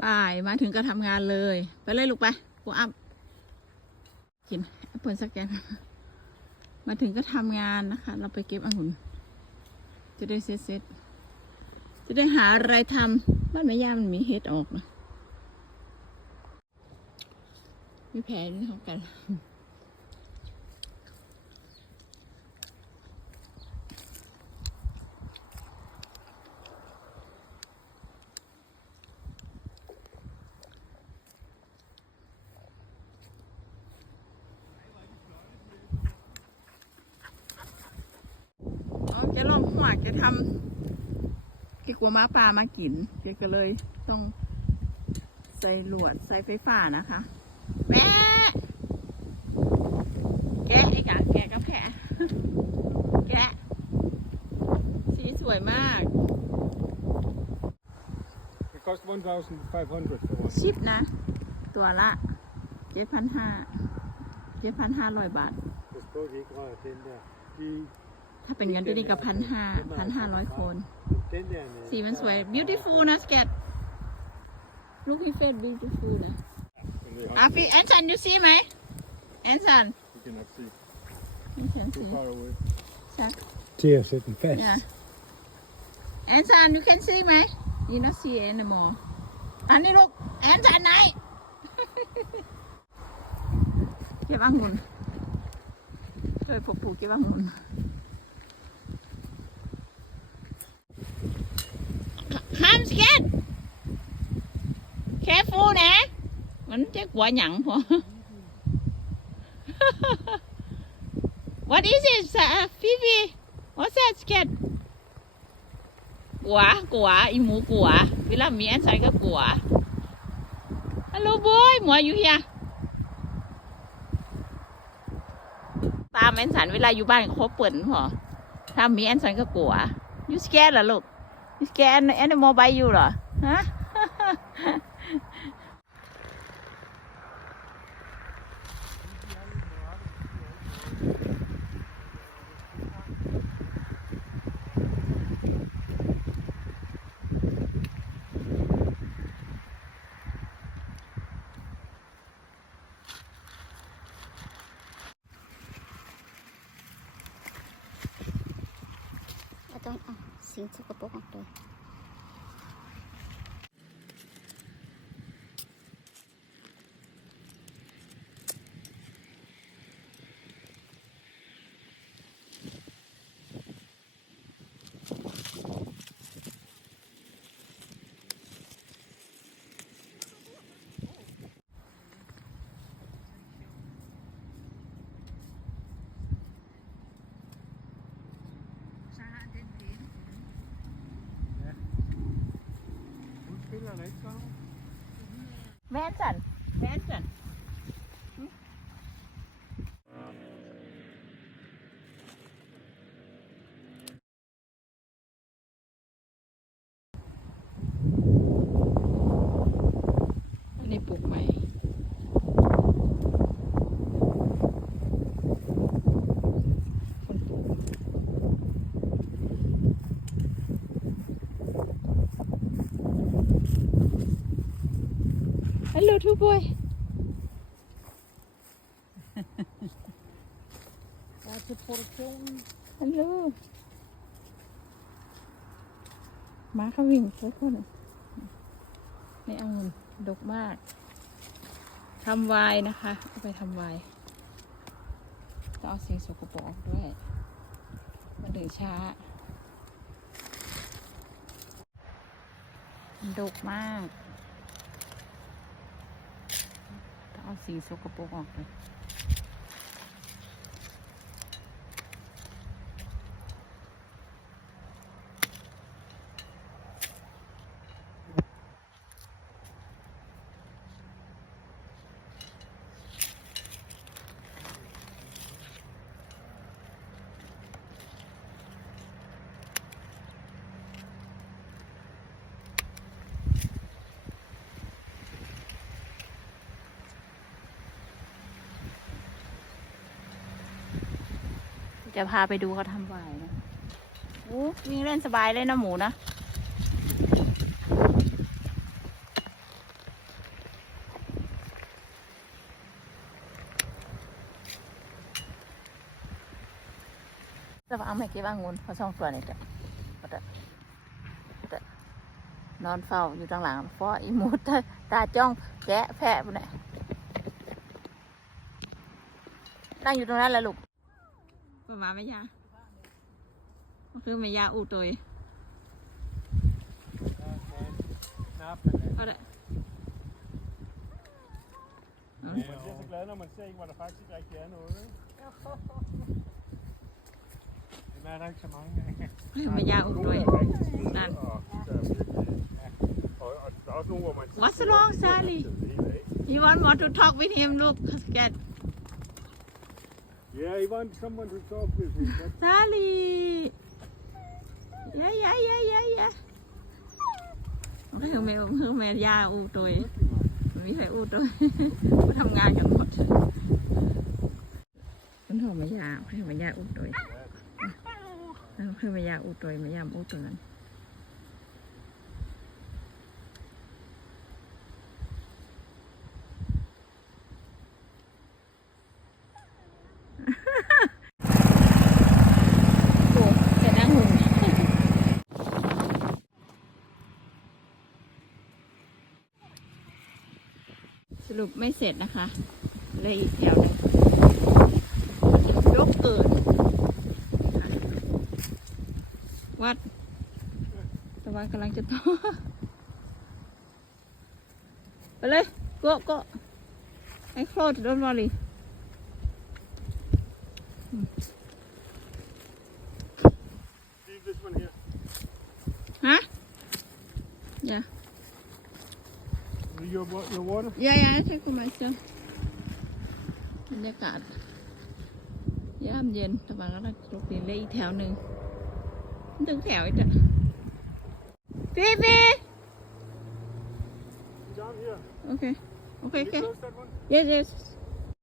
ไปมาถึงก็ทำงานเลย ไปเลยลูกไปกูอัพกินแอปเปิลสักแกนมาถึงก็ทำงานนะคะ เราไปเก็บองุ่นจะได้เซ็ตเซ็ตจะได้หาอะไรทำบ้านแม่ย่ามันมีเฮ็ดออกนะมีแผลนี่เขากัน อ๋อแกลองหัวแกทำแกกลัวหม้าปลามากินแกก็เลยต้องใส่หลวดใส่ไฟฟ้านะคะแม่แกะอีกอะแกะกับแผลแกะสีสวยมาก It cost 1,500 for one. ชิปนะ ตัวละเจ็ดพันห้าเจ็ดพันห้าร้อยบาท Det står de ikke rørt, den der. De, ถ้าเป็นเงินตัวนี้กับพันห้าพันห้าร้อยคน den der med. สีมันสวย beautiful นะสเก็ตลูกพี่เฟส beautiful นะ Men det er อะพี่แอนสัน you see ไหมแอนสัน You can not see. ไม่เห็น Too สิ far away. ชัก Til at sætte den fast. เนี่ยแอนสัน you can see ไหม you not see anymore อันนี้ลูกแอนสันไหนเก็บองุ่นเคยพบผูเก็บองุ่น ห้ามสเก็ต careful นะมันจะกลัวหยังพอ What is it, uh, Phoebe? What's that, Scat? กลัวกลัวอีหมูกลัวเวลามีอันใส่ก็กลัว Hello boy หมวยอยู่เฮียตามแอนสันเวลาอยู่บ้านเขาเปิดพอถ้ามีแอนสันก็กลัว You scared เหรอลูก You scared animal by you เหรอฮะเอาต้องเอาสิ่ง สกปรกอ อกด้วย Hun spiller den ikke sådan. แม่นสันแม่นสันอันนี้ปลูกใหม่ คนปลูก Hello, two boy. Hello. ม้าเขาวิ่งทุกคนในองุ่นดกมากทำไวายนะคะเอาไปทำไวายต้องเอาสิ่งสกปรกออกด้วย มันถึงช้า ดกมาก ต้องเจะพาไปดูเขาทำวายนะโอ้วิ่งเล่นสบายเลยนะหมูนะ จะวางไม่กี่ว่างงูเขาช่องตัวนี่จ้ะนอนเฝ้าอยู่ต่างหลังฟออีมูตตาจ้องแกะแพะพวกนี้นั่งอยู่ตรงนั้นแหละลูก ป้ามาไม่ยาก็คือไม่ยาอูตัวเอง Knap. เอาเด้อ Man bliver så glad, når man ser en, hvor der faktisk ikke rigtig er noget. Ikke? Dem er der ikke så mange af. ไม่ยาอูตัวเอง Nogle er rigtig søde, Nej. og der er virkelig- ja. Og, og der er også nogle, hvor man... What's wrong, Sally? Det hele af. You want more to talk with him look get Yeah, you want someone to talk with him. But Sally yeah yeah yeah yeah yeah คือแม่คือแม่ยาอูตัวเองมีใครอูตัวมาทำงานกันหมดมันหอมมายาคือมายาอูตัวนั่นคือมายาอูตัวมายามอูตัวนั้นโอ้แต่นั่งหุ่นส รุปไม่เสร็จนะคะเลยอีกแถวหนึงยกเกินวัดตะวันกำลังจะต่อไปเลยโกะโกะไอ้โคตรโดนบอลลี leave this one here. your your water? Yeah, yeah, I take for myself. Bên đây cả. Giá làm dền các bạn là chụp tiền đây theo nữa đừng theo ấy trời Baby Okay Okay okay Yes yes.